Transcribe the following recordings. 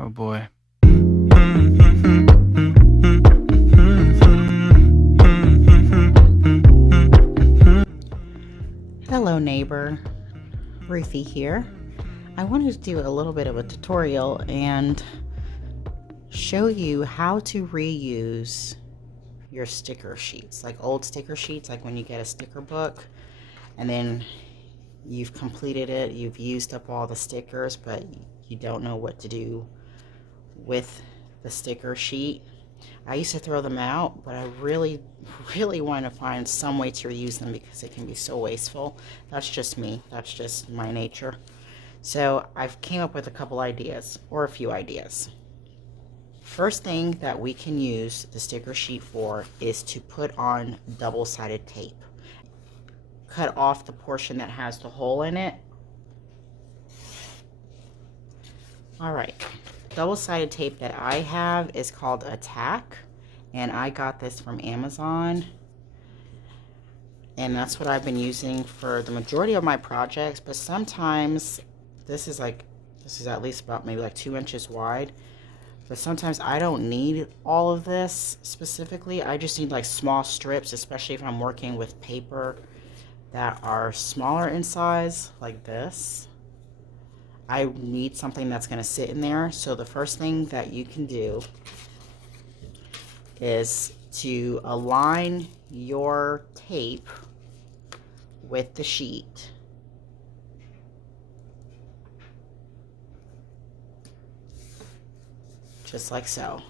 Oh boy. Hello neighbor, Ruthie here. I wanted to do a little bit of a tutorial and show you how to reuse your sticker sheets, like old sticker sheets, like when you get a sticker book and then you've completed it, you've used up all the stickers, but you don't know what to do with the sticker sheet. I used to throw them out, but I really want to find some way to reuse them because it can be so wasteful. That's just me. That's just my nature. So I've came up with a couple ideas, or a few ideas. First thing that we can use the sticker sheet for is to put on double-sided tape. Cut off the portion that has the hole in it. Alright, double-sided tape that I have is called a tack, and I got this from Amazon, and that's what I've been using for the majority of my projects. But sometimes this is at least about maybe like 2 inches wide, but sometimes I don't need all of this specifically. I just need like small strips, especially if I'm working with paper that are smaller in size like this. I need something that's going to sit in there. So the first thing that you can do is to align your tape with the sheet. Just like so.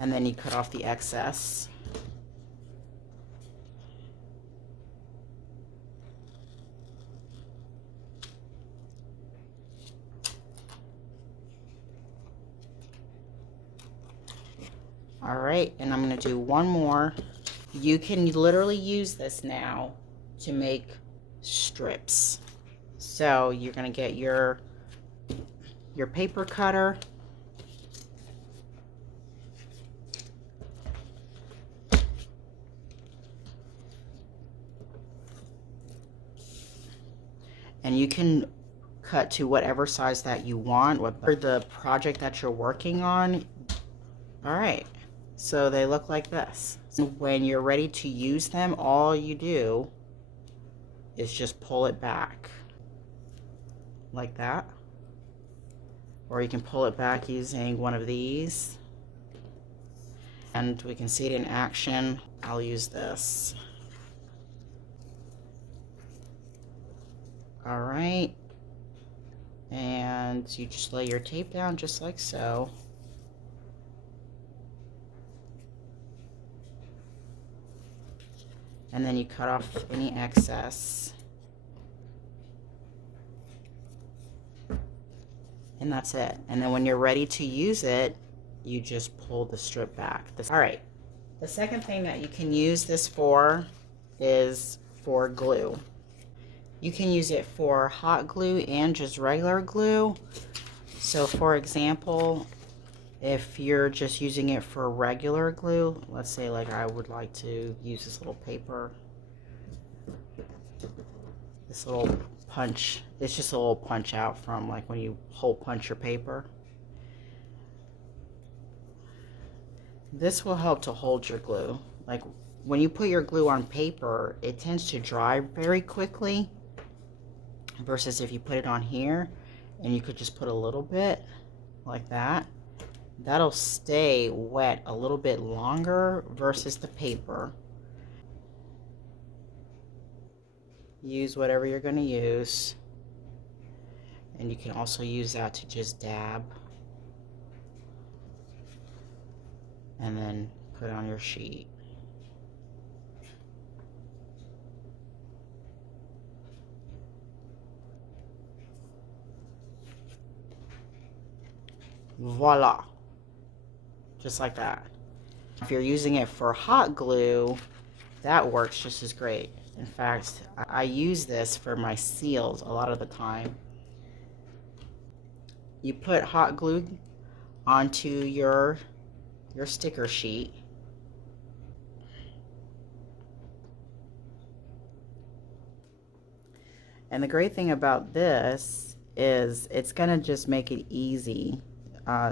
And then you cut off the excess. All right, and I'm gonna do one more. You can literally use this now to make strips. So you're gonna get your paper cutter, and you can cut to whatever size that you want, whatever the project that you're working on. All right, so they look like this. When you're ready to use them, all you do is just pull it back like that, or you can pull it back using one of these, and we can see it in action. I'll use this. All right, and you just lay your tape down just like so. And then you cut off any excess. And that's it. And then when you're ready to use it, you just pull the strip back. All right, the second thing that you can use this for is for glue. You can use it for hot glue and just regular glue. So for example, if you're just using it for regular glue, let's say like I would like to use this little paper, this little punch, it's just a little punch out from like when you hole punch your paper. This will help to hold your glue. Like when you put your glue on paper, it tends to dry very quickly versus if you put it on here and you could just put a little bit like that. That'll stay wet a little bit longer versus the paper. Use whatever you're going to use, and you can also use that to just dab and then put on your sheet. Voila, just like that. If you're using it for hot glue, that works just as great. In fact, I use this for my seals a lot of the time. You put hot glue onto your sticker sheet. And the great thing about this is it's gonna just make it easy,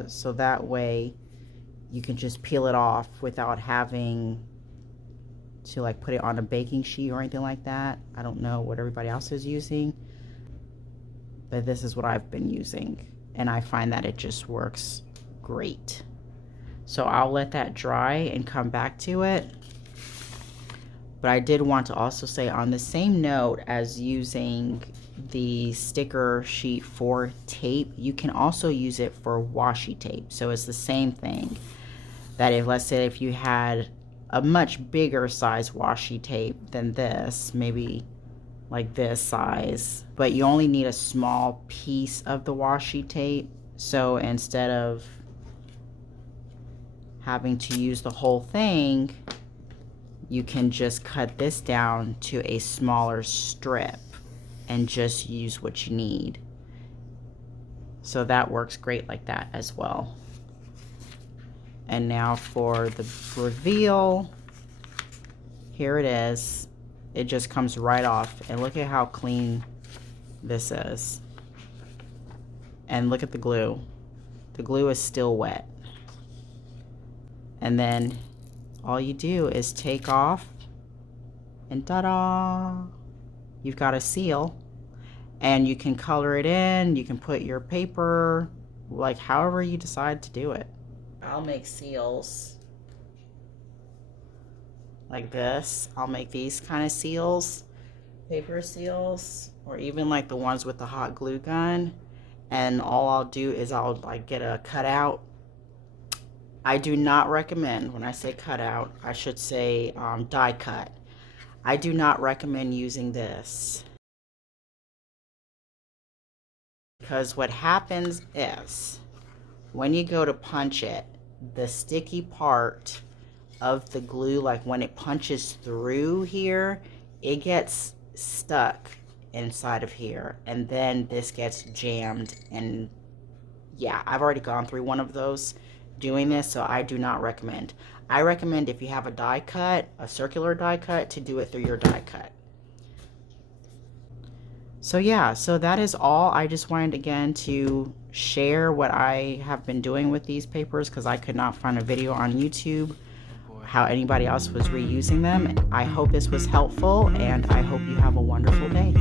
so that way you can just peel it off without having to like put it on a baking sheet or anything like that. I don't know what everybody else is using, but this is what I've been using, and I find that it just works great. So I'll let that dry and come back to it. But I did want to also say, on the same note as using the sticker sheet for tape, you can also use it for washi tape. So it's the same thing, that if, let's say if you had a much bigger size washi tape than this, maybe like this size, but you only need a small piece of the washi tape. So instead of having to use the whole thing, you can just cut this down to a smaller strip and just use what you need. So that works great like that as well. And now for the reveal, here it is. It just comes right off, and look at how clean this is. And look at the glue. The glue is still wet. And then all you do is take off, and ta-da! You've got a seal. And you can color it in, you can put your paper, like however you decide to do it. I'll make seals like this. I'll make these kind of seals, paper seals, or even like the ones with the hot glue gun. And all I'll do is I'll like get a cutout. I do not recommend, when I say cutout, I should say die cut. I do not recommend using this, because what happens is when you go to punch it, the sticky part of the glue, like when it punches through here, it gets stuck inside of here, and then this gets jammed. And yeah, I've already gone through one of those doing this, so I do not recommend. I recommend, if you have a die cut, a circular die cut, to do it through your die cut. So yeah, so that is all. I just wanted again to share what I have been doing with these papers, because I could not find a video on YouTube how anybody else was reusing them. I hope this was helpful, and I hope you have a wonderful day.